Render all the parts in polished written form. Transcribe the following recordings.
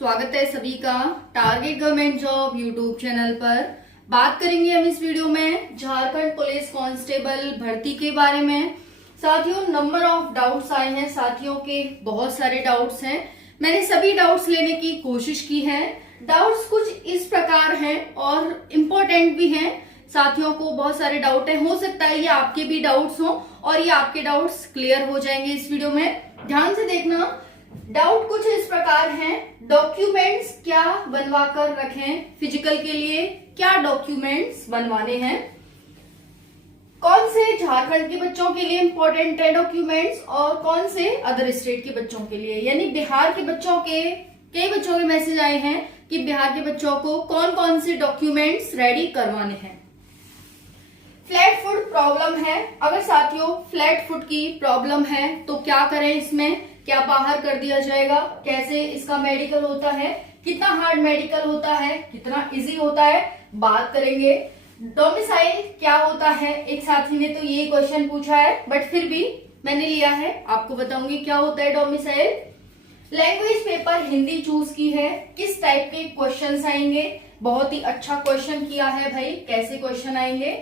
स्वागत है सभी का target government job YouTube channel पर। बात करेंगे हम इस वीडियो में झारखंड पुलिस कांस्टेबल भर्ती के बारे में। साथियों, नंबर ऑफ डाउट्स आए हैं, साथियों के बहुत सारे डाउट्स हैं। मैंने सभी डाउट्स लेने की कोशिश की है। डाउट्स कुछ इस प्रकार हैं और इम्पोर्टेंट भी हैं। साथियों को बहुत सारे डाउट है, हो सकता है ये आपके भी डाउट्स हो और ये आपके डाउट्स क्लियर हो जाएंगे इस वीडियो में। ध्यान से देखना। डाउट कुछ इस प्रकार हैं। डॉक्यूमेंट्स क्या बनवा कर रखें, फिजिकल के लिए क्या डॉक्यूमेंट्स बनवाने हैं, कौन से झारखंड के बच्चों के लिए इंपॉर्टेंट है डॉक्यूमेंट्स और कौन से अदर स्टेट के बच्चों के लिए, यानी बिहार के बच्चों के कई बच्चों के मैसेज आए हैं कि बिहार के बच्चों को कौन कौन से डॉक्यूमेंट्स रेडी करवाने हैं। फ्लैट फुट प्रॉब्लम है। अगर साथियों फ्लैट फुट की प्रॉब्लम है तो क्या करें, इसमें क्या बाहर कर दिया जाएगा, कैसे इसका मेडिकल होता है, कितना हार्ड मेडिकल होता है, कितना इजी होता है, बात करेंगे। डोमिसाइल क्या होता है, एक साथी ने तो ये क्वेश्चन पूछा है बट फिर भी मैंने लिया है, आपको बताऊंगी क्या होता है domicile. Language paper Hindi choose की है, किस टाइप के क्वेश्चंस आएंगे, बहुत ही अच्छा क्वेश्चन किया है भाई, कैसे क्वेश्चन आएंगे।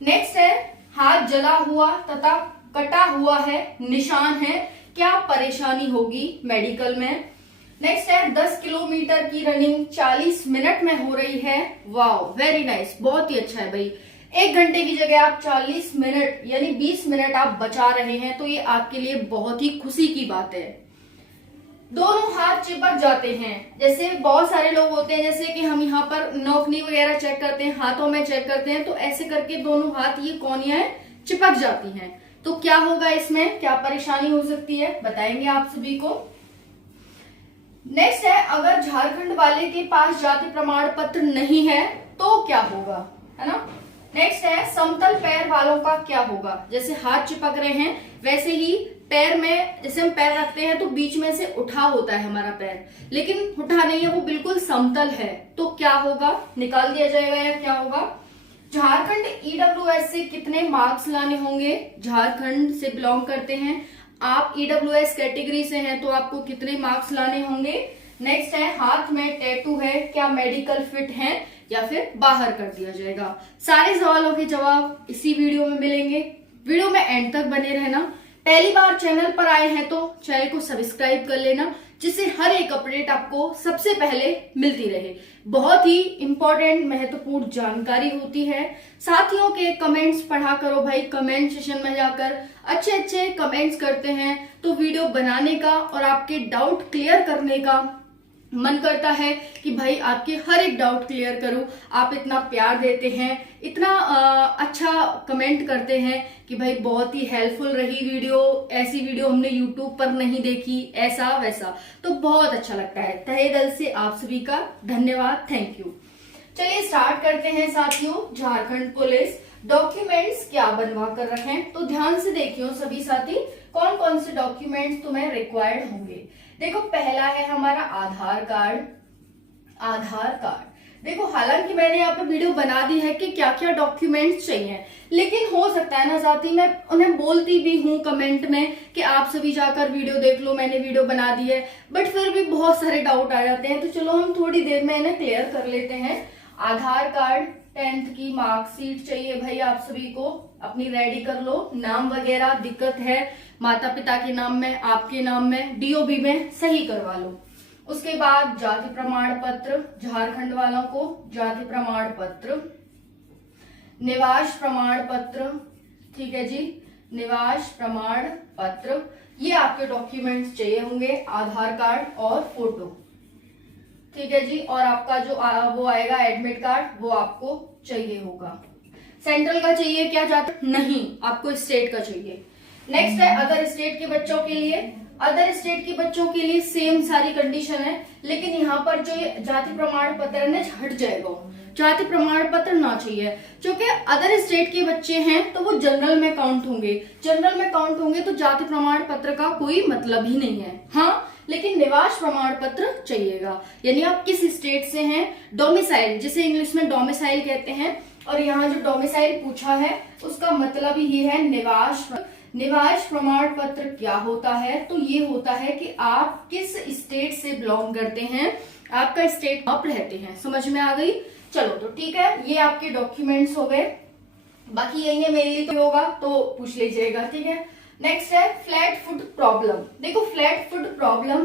नेक्स्ट है हाथ जला हुआ तथा कटा हुआ है, निशान है, क्या परेशानी होगी मेडिकल में। नेक्स्ट है 10 किलोमीटर की रनिंग 40 मिनट में हो रही है। वाओ, वेरी नाइस, बहुत ही अच्छा है भाई। 1 घंटे की जगह आप 40 मिनट यानी 20 मिनट आप बचा रहे हैं, तो ये आपके लिए बहुत ही खुशी की बात है। दोनों हाथ चिपक जाते हैं, जैसे बहुत सारे लोग होते हैं, जैसे कि हम यहाँ पर नौकनी वगैरह चेक करते हैं, हाथों में चेक करते हैं, तो ऐसे करके दोनों हाथ ये कोनियां चिपक जाती हैं, तो क्या होगा, इसमें क्या परेशानी हो सकती है, बताएंगे आप सभी को। नेक्स्ट है अगर झारखंड वाले के पास जाति प्रमाण पत्र नहीं है तो क्या होगा, है ना। नेक्स्ट है समतल पैर वालों का क्या होगा, जैसे हाथ चिपक रहे हैं वैसे ही पैर में, जैसे हम पैर रखते हैं तो बीच में से उठा होता है हमारा पैर, लेकिन उठा नहीं है, वो बिल्कुल समतल है, तो क्या होगा, निकाल दिया जाएगा या क्या होगा। झारखंड ईडब्ल्यूएस से कितने मार्क्स लाने होंगे, झारखंड से बिलोंग करते हैं आप, ईडब्ल्यूएस कैटेगरी से हैं तो आपको कितने मार्क्स लाने होंगे। नेक्स्ट है हाथ में टैटू है, क्या मेडिकल फिट है या फिर बाहर कर दिया जाएगा। सारे सवालों के जवाब इसी वीडियो में मिलेंगे, वीडियो में एंड तक बने रहना। पहली बार चैनल पर आए हैं तो चैनल को सब्सक्राइब कर लेना, जिससे हर एक अपडेट आपको सबसे पहले मिलती रहे। बहुत ही इंपॉर्टेंट महत्वपूर्ण जानकारी होती है। साथियों के कमेंट्स पढ़ा करो भाई, कमेंट सेशन में जाकर अच्छे अच्छे कमेंट्स करते हैं तो वीडियो बनाने का और आपके डाउट क्लियर करने का मन करता है कि भाई आपके हर एक डाउट क्लियर करूं। आप इतना प्यार देते हैं, इतना अच्छा कमेंट करते हैं कि भाई बहुत ही हेल्पफुल रही वीडियो, ऐसी वीडियो हमने यूट्यूब पर नहीं देखी, ऐसा वैसा, तो बहुत अच्छा लगता है। तहे दिल से आप सभी का धन्यवाद, थैंक यू। चलिए स्टार्ट करते हैं साथियों। झारखंड पुलिस डॉक्यूमेंट्स क्या बनवा कर रखें, तो ध्यान से देखियो सभी साथी, कौन कौन से डॉक्यूमेंट्स तुम्हें रिक्वायर्ड होंगे। देखो पहला है हमारा आधार कार्ड। आधार कार्ड देखो, हालांकि मैंने यहाँ पे वीडियो बना दी है कि क्या क्या डॉक्यूमेंट्स चाहिए, लेकिन हो सकता है ना साथी, मैं उन्हें बोलती भी हूँ कमेंट में कि आप सभी जाकर वीडियो देख लो, मैंने वीडियो बना दी है, बट फिर भी बहुत सारे डाउट आ जाते हैं, तो चलो हम थोड़ी देर में इन्हें क्लियर कर लेते हैं। आधार कार्ड, 10th की मार्कशीट चाहिए भाई, आप सभी को अपनी रेडी कर लो। नाम वगैरह दिक्कत है, माता पिता के नाम में, आपके नाम में, डीओबी में सही करवा लो। उसके बाद जाति प्रमाण पत्र, झारखंड वालों को जाति प्रमाण पत्र, निवास प्रमाण पत्र, ठीक है जी, निवास प्रमाण पत्र, ये आपके डॉक्यूमेंट्स चाहिए होंगे। आधार कार्ड और फोटो, ठीक है जी, और आपका जो वो आएगा एडमिट कार्ड, वो आपको चाहिए होगा। सेंट्रल का चाहिए क्या, जाता नहीं, आपको स्टेट का चाहिए। नेक्स्ट है अदर स्टेट के बच्चों के लिए। अदर स्टेट के बच्चों के लिए सेम सारी कंडीशन है, लेकिन यहाँ पर जो जाति प्रमाण पत्र है हट जाएगा, जाति प्रमाण पत्र ना चाहिए, क्योंकि अदर स्टेट के बच्चे हैं तो वो जनरल में काउंट होंगे। जनरल में काउंट होंगे तो जाति प्रमाण पत्र का कोई मतलब ही नहीं है। हाँ, लेकिन निवास प्रमाण पत्र चाहिएगा, यानी आप किस स्टेट से हैं, डोमिसाइल, जिसे इंग्लिश में डोमिसाइल कहते हैं, और यहाँ जो डोमिसाइल पूछा है उसका मतलब ही है निवास। निवास प्रमाण पत्र क्या होता है? तो ये होता है कि आप किस स्टेट से बिलोंग करते हैं, आपका स्टेट आप रहते हैं। समझ में आ गई? चलो तो ठीक है, ये आपके डॉक्यूमेंट्स हो गए। बाकी यही है मेरे लिए, तो होगा तो पूछ लीजिएगा, ठीक है। नेक्स्ट है फ्लैट फुट प्रॉब्लम। देखो फ्लैट फुट प्रॉब्लम,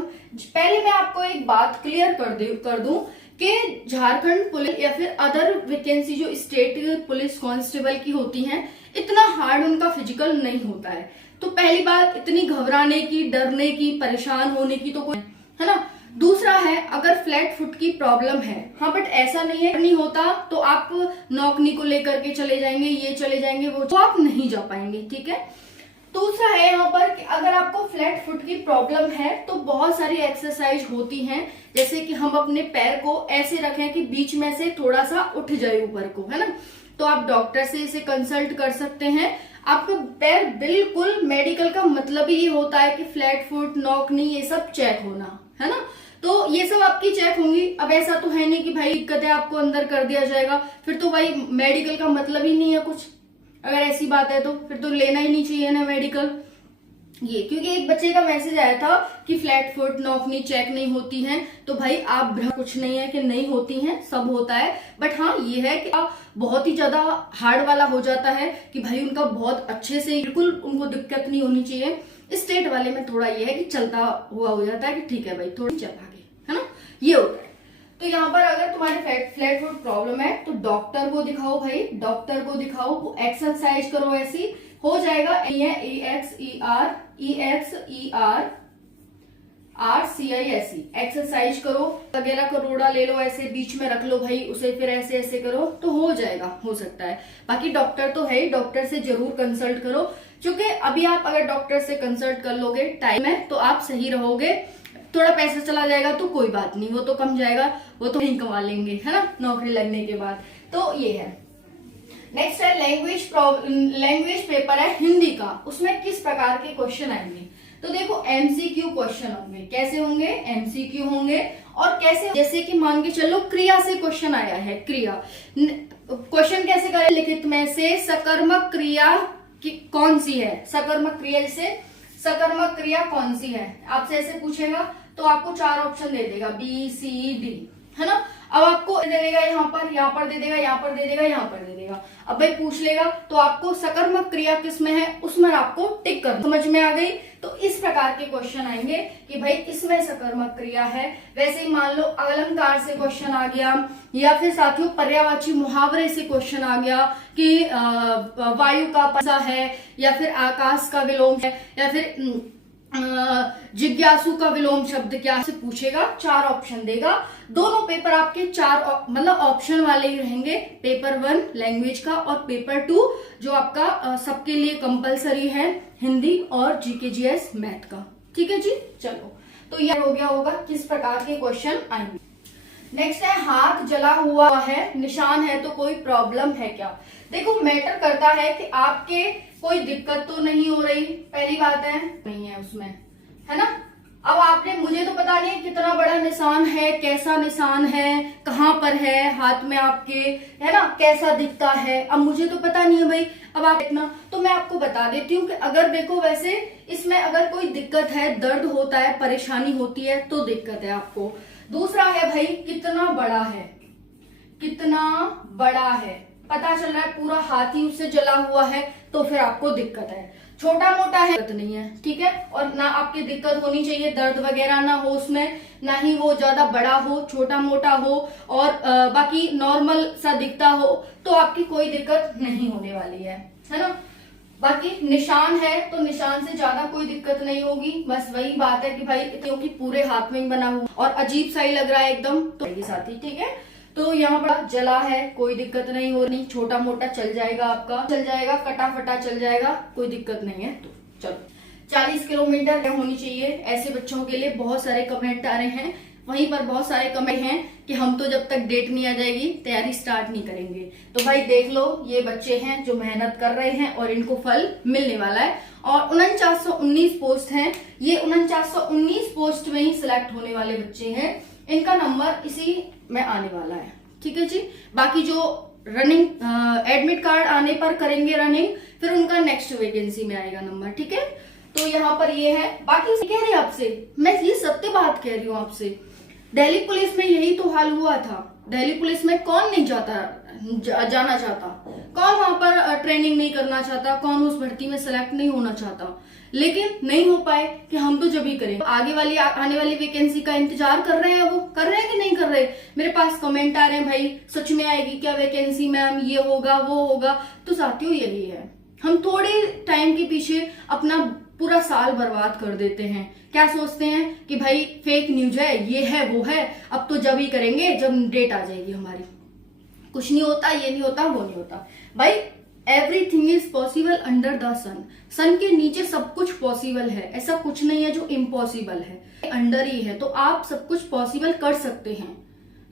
पहले मैं आपको एक बात क्लियर कर दूं कि झारखंड पुलिस या फिर अदर वैकेंसी जो स्टेट पुलिस कांस्टेबल की होती हैं, इतना हार्ड उनका फिजिकल नहीं होता है। तो पहली बात, इतनी घबराने की, डरने की, परेशान होने की तो कोई, है ना। दूसरा है, अगर फ्लैट फुट की प्रॉब्लम है, हाँ बट ऐसा नहीं है, नहीं होता तो आप नौकरी को लेकर के चले जाएंगे, ये चले जाएंगे, वो तो आप नहीं जा पाएंगे, ठीक है। दूसरा है यहाँ पर कि अगर आपको फ्लैट फुट की प्रॉब्लम है तो बहुत सारी एक्सरसाइज होती हैं, जैसे कि हम अपने पैर को ऐसे रखें कि बीच में से थोड़ा सा उठ जाए ऊपर को, है ना। तो आप डॉक्टर से इसे कंसल्ट कर सकते हैं। आपका पैर बिल्कुल, मेडिकल का मतलब ही ये होता है कि फ्लैट फुट, नॉकनी, ये सब चेक होना, है ना। तो ये सब आपकी चेक होंगी। अब ऐसा तो है नहीं कि भाई दिक्कत है आपको अंदर कर दिया जाएगा, फिर तो भाई मेडिकल का मतलब ही नहीं है कुछ। अगर ऐसी बात है तो फिर तो लेना ही नहीं चाहिए ना मेडिकल। ये क्योंकि एक बच्चे का मैसेज आया था कि फ्लैट फुट, नॉकनी चेक नहीं होती हैं, तो भाई आप कुछ नहीं है कि नहीं होती हैं, सब होता है। बट हाँ ये है कि बहुत ही ज्यादा हार्ड वाला हो जाता है कि भाई उनका बहुत अच्छे से, बिल्कुल उनको दिक्कत नहीं होनी चाहिए। स्टेट वाले में थोड़ा ये है कि चलता हुआ हो जाता है कि ठीक है भाई थोड़ी चल आगे, है ना, ये होता है। तो यहाँ पर अगर तुम्हारे फ्लैट फुट प्रॉब्लम है तो डॉक्टर को दिखाओ भाई, डॉक्टर को दिखाओ, वो एक्सरसाइज करो, ऐसी हो जाएगा। EXER एक्सरसाइज करो, वगैरह करोड़ा ले लो, ऐसे बीच में रख लो भाई उसे, फिर ऐसे ऐसे करो तो हो जाएगा, हो सकता है। बाकी डॉक्टर तो है ही, डॉक्टर से जरूर कंसल्ट करो, क्योंकि अभी आप अगर डॉक्टर से कंसल्ट कर लोगे टाइम है तो आप सही रहोगे। थोड़ा पैसा चला जाएगा तो कोई बात नहीं, वो तो कम जाएगा, वो तो नहीं कमा लेंगे, है ना, नौकरी लगने के बाद। तो ये है। नेक्स्ट है लैंग्वेज पेपर है हिंदी का, उसमें किस प्रकार के क्वेश्चन आएंगे? तो देखो एमसीक्यू क्वेश्चन होंगे। कैसे होंगे? एमसीक्यू होंगे। और कैसे? जैसे कि मान के चलो क्रिया से क्वेश्चन आया है, क्रिया क्वेश्चन कैसे करें? लिखित में से सकर्मक क्रिया कौन सी है? सकर्मक क्रिया, जैसे सकर्मक क्रिया कौन सी है, आपसे ऐसे पूछेगा तो आपको 4 ऑप्शन दे देगा, बी सी डी, है ना। अब आपको दे देगा यहाँ पर दे देगा, यहाँ पर दे देगा, यहाँ पर दे देगा। अब भाई पूछ लेगा तो आपको सकर्मक क्रिया किसमें है उसमें आपको टिक कर, समझ में आ गई। तो इस प्रकार के क्वेश्चन आएंगे कि भाई इसमें सकर्मक क्रिया है। वैसे ही मान लो अलंकार से क्वेश्चन आ गया, या फिर साथियों पर्यायवाची मुहावरे से क्वेश्चन आ गया कि वायु का पसा है, या फिर आकाश का विलोम है, या फिर जिज्ञासु का विलोम शब्द क्या से पूछेगा। 4 ऑप्शन देगा। दोनों पेपर आपके 4 मतलब ऑप्शन वाले ही रहेंगे, पेपर 1 लैंग्वेज का और पेपर 2 जो आपका सबके लिए कंपलसरी है, हिंदी और जीकेजीएस मैथ का, ठीक है जी। चलो तो यह हो गया होगा किस प्रकार के क्वेश्चन आएंगे। नेक्स्ट है हाथ जला हुआ है, निशान है तो कोई प्रॉब्लम है क्या? देखो मैटर करता है कि आपके कोई दिक्कत तो नहीं हो रही, पहली बात है, नहीं है उसमें, है ना। अब आपने, मुझे तो पता नहीं कितना बड़ा निशान है, कैसा निशान है, कहाँ पर है हाथ में आपके, है ना, कैसा दिखता है, अब मुझे तो पता नहीं है भाई। अब आप देखना, तो मैं आपको बता देती हूँ कि अगर देखो वैसे इसमें अगर कोई दिक्कत है, दर्द होता है, परेशानी होती है तो दिक्कत है आपको। दूसरा है भाई कितना बड़ा है, कितना बड़ा है, पता चल रहा है पूरा हाथ ही उससे जला हुआ है तो फिर आपको दिक्कत है। छोटा मोटा है दिक्कत नहीं है, ठीक है। और ना आपकी दिक्कत होनी चाहिए, दर्द वगैरह ना हो उसमें, ना ही वो ज्यादा बड़ा हो, छोटा मोटा हो, और बाकी नॉर्मल सा दिखता हो तो आपकी कोई दिक्कत नहीं होने वाली है ना। बाकी निशान है तो निशान से ज्यादा कोई दिक्कत नहीं होगी। बस वही बात है कि भाई क्योंकि पूरे हाथ में ही बना हुआ और अजीब सा ही लग रहा है एकदम, तो ये साथी, ठीक है। तो यहाँ पर जला है, कोई दिक्कत नहीं हो रही, छोटा मोटा चल जाएगा, आपका चल जाएगा, कटा फटा चल जाएगा, कोई दिक्कत नहीं है। तो चलो 40 किलोमीटर होनी चाहिए, ऐसे बच्चों के लिए बहुत सारे कमेंट आ रहे हैं। वहीं पर बहुत सारे कमेंट हैं कि हम तो जब तक डेट नहीं आ जाएगी तैयारी स्टार्ट नहीं करेंगे। तो भाई देख लो, ये बच्चे हैं जो मेहनत कर रहे हैं और इनको फल मिलने वाला है। और 4919 पोस्ट हैं, ये 4919 पोस्ट में ही सिलेक्ट होने वाले बच्चे हैं, इनका नंबर इसी में आने वाला है, ठीक है जी। बाकी जो रनिंग एडमिट कार्ड आने पर करेंगे रनिंग, फिर उनका नेक्स्ट वैकेंसी में आएगा नंबर, ठीक है। तो यहाँ पर ये है। बाकी कह रही आपसे, मैं ये सत्य बात कह रही हूँ आपसे, दिल्ली पुलिस में यही तो हाल हुआ था। दिल्ली पुलिस में कौन नहीं जाना चाहता, कौन वहां पर ट्रेनिंग नहीं करना चाहता, कौन उस भर्ती में सेलेक्ट नहीं होना चाहता, लेकिन नहीं हो पाए कि हम तो जब ही करें। आने वाली वैकेंसी का इंतजार कर रहे हैं, वो कर रहे हैं कि नहीं कर रहे। मेरे पास कमेंट आ रहे हैं, भाई सच में आएगी क्या वैकेंसी मैम, ये होगा वो होगा। तो साथियों यही है, हम थोड़े टाइम के पीछे अपना पूरा साल बर्बाद कर देते हैं। क्या सोचते हैं कि भाई फेक न्यूज है, ये है वो है, अब तो जब ही करेंगे जब डेट आ जाएगी हमारी। कुछ नहीं होता, ये नहीं होता, वो नहीं होता। भाई everything is possible under the sun. Sun के नीचे सब कुछ पॉसिबल है, ऐसा कुछ नहीं है जो इम्पॉसिबल है, अंडर ही है। तो आप सब कुछ पॉसिबल कर सकते हैं,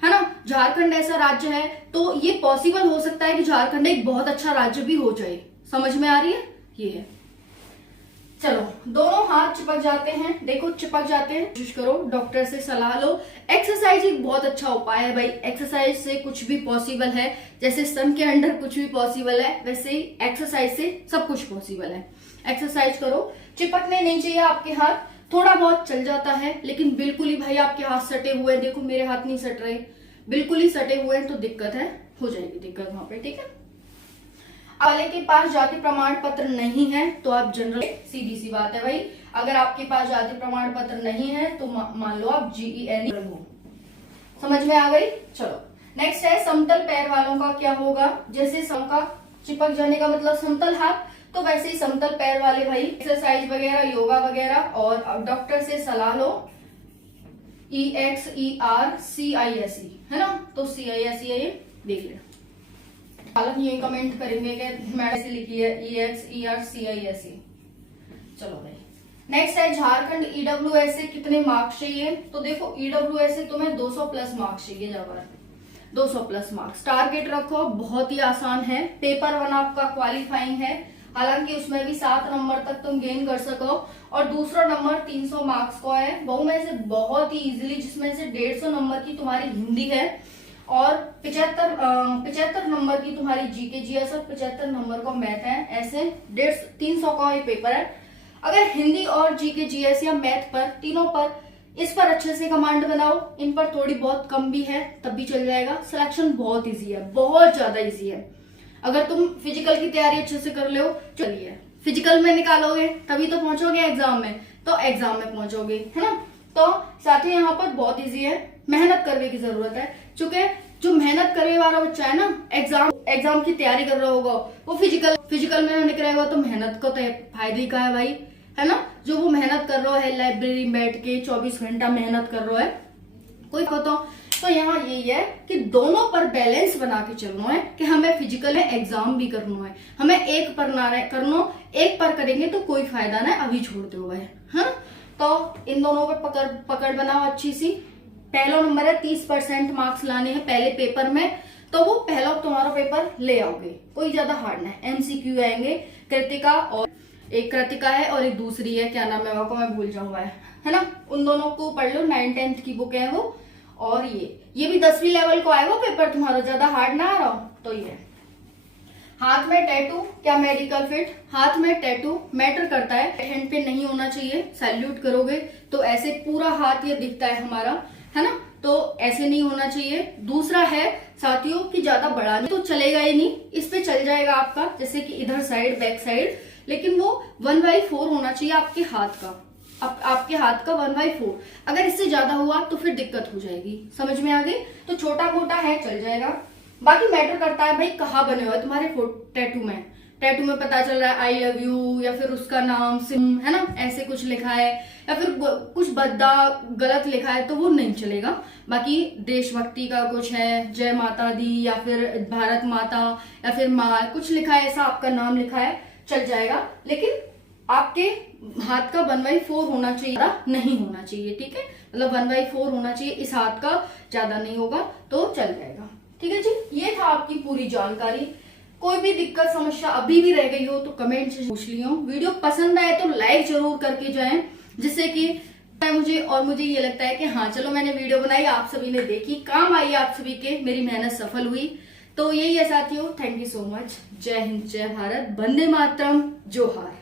है ना। झारखंड ऐसा राज्य है तो ये पॉसिबल हो सकता है कि झारखंड एक बहुत अच्छा राज्य भी हो जाए। समझ में आ रही है, ये है। चलो दोनों हाथ चिपक जाते हैं, देखो चिपक जाते हैं, कोशिश करो, डॉक्टर से सलाह लो। एक्सरसाइज एक बहुत अच्छा उपाय है भाई, एक्सरसाइज से कुछ भी पॉसिबल है। जैसे सन के अंडर कुछ भी पॉसिबल है, वैसे ही एक्सरसाइज से सब कुछ पॉसिबल है। एक्सरसाइज करो, चिपकने नहीं चाहिए आपके हाथ, थोड़ा बहुत चल जाता है, लेकिन बिल्कुल ही भाई आपके हाथ सटे हुए, देखो मेरे हाथ नहीं सट रहे, बिल्कुल ही सटे हुए हैं तो दिक्कत है, हो जाएगी दिक्कत वहां पे, ठीक है। वाले के पास जाति प्रमाण पत्र नहीं है तो आप जनरल, सीधी सी बात है भाई, अगर आपके पास जाति प्रमाण पत्र नहीं है तो मान लो आप GEN हो। समझ में आ गई। चलो नेक्स्ट है समतल पैर वालों का क्या होगा। जैसे सम का चिपक जाने का मतलब समतल हाथ, तो वैसे ही समतल पैर वाले भाई एक्सरसाइज वगैरह, योगा वगैरह, और अब डॉक्टर से सलाह लो। EXERCISE है ना, तो CISE है, ये देख ले। हालांकि ये कमेंट करेंगे कि मैंने ऐसे लिखी है EXERCISE। चलो भाई नेक्स्ट है झारखंड EWS से कितने मार्क्स चाहिए। तो देखो EWS से तुम्हें 200 प्लस मार्क्स चाहिए, जबर 200 प्लस मार्क्स टारगेट रखो। बहुत ही आसान है, पेपर 1 आपका क्वालिफाइंग है, हालांकि उसमें भी 7 नंबर तक तुम गेन कर सको, और दूसरा नंबर 300 मार्क्स का है, बहु में से बहुत ही इजीली, जिसमें से 150 नंबर की तुम्हारी हिंदी है और 75 नंबर की तुम्हारी जीके जीएस और 75 नंबर का मैथ है। ऐसे 300 का ये पेपर है। अगर हिंदी और जीके जीएस या मैथ पर, तीनों पर, इस पर अच्छे से कमांड बनाओ, इन पर थोड़ी बहुत कम भी है तब भी चल जाएगा। सिलेक्शन बहुत इजी है, बहुत ज्यादा इजी है। अगर तुम फिजिकल की तैयारी अच्छे से कर लो, चलिए फिजिकल में निकालोगे तभी तो पहुंचोगे एग्जाम में, तो एग्जाम में पहुंचोगे, है ना। तो साथियों यहाँ पर बहुत इजी है, मेहनत करने की जरूरत है। चूंकि जो मेहनत करने वाला बच्चा है ना, एग्जाम की तैयारी कर रहा होगा, वो फिजिकल में निकलेगा तो मेहनत को तो फायदे का है भाई, है ना। जो वो मेहनत कर रहा है, लाइब्रेरी में बैठ के 24 घंटा मेहनत कर रहा है, कोई तो यहाँ यही है कि दोनों पर बैलेंस बना के चलना है कि हमें फिजिकल में एग्जाम भी करना है, हमें एक पर ना करना, एक पर करेंगे तो कोई फायदा ना, अभी छोड़ दो भाई, है। तो इन दोनों पर पकड़ बनाओ अच्छी सी। पहला नंबर है 30% मार्क्स लाने हैं पहले पेपर में, तो वो पहला तुम्हारा पेपर ले आओगे, कोई ज्यादा हार्ड ना है। MCQ आएंगे, कृतिका, और एक कृतिका है और एक दूसरी है, क्या नाम है वो मैं भूल जाऊंगा, है ना। उन दोनों को पढ़ लो, 9th-10th की बुक है वो। और ये भी 10वीं लेवल को आएगा पेपर तुम्हारा, ज्यादा हार्ड ना आ रहा हो। तो ये हाथ में टैटू, क्या मेडिकल फिट, हाथ में टैटू मैटर करता है, हैंड पे नहीं होना चाहिए। सैल्यूट करोगे तो ऐसे पूरा हाथ ये दिखता है हमारा, है ना, तो ऐसे नहीं होना चाहिए। दूसरा है साथियों कि ज्यादा बड़ा नहीं तो चलेगा ही नहीं, इस पे चल जाएगा आपका, जैसे कि इधर साइड, बैक साइड, लेकिन वो 1/4 होना चाहिए आपके हाथ का, आपके हाथ का 1/4। अगर इससे ज्यादा हुआ तो फिर दिक्कत हो जाएगी। समझ में आ गई। तो छोटा मोटा है, चल जाएगा। बाकी मैटर करता है भाई कहाँ बने हुए तुम्हारे टैटू में। टैटू में पता चल रहा है आई लव यू, या फिर उसका नाम सिम, है ना, ऐसे कुछ लिखा है, या फिर कुछ भद्दा गलत लिखा है, तो वो नहीं चलेगा। बाकी देशभक्ति का कुछ है, जय माता दी, या फिर भारत माता, या फिर माँ, कुछ लिखा है, ऐसा आपका नाम लिखा है, चल जाएगा। लेकिन आपके हाथ का 1/4 होना चाहिए, नहीं होना चाहिए, ठीक है। मतलब 1/4 होना चाहिए इस हाथ का, ज्यादा नहीं होगा तो चल जाएगा, ठीक है जी। ये था आपकी पूरी जानकारी। कोई भी दिक्कत समस्या अभी भी रह गई हो तो कमेंट से पूछ लियो। वीडियो पसंद आए तो लाइक जरूर करके जाएं, जिससे कि मुझे ये लगता है कि हाँ चलो मैंने वीडियो बनाई, आप सभी ने देखी, काम आई आप सभी के, मेरी मेहनत सफल हुई। तो यही है साथियों, थैंक यू सो मच। जय हिंद, जय भारत, वंदे मातरम, जोहार।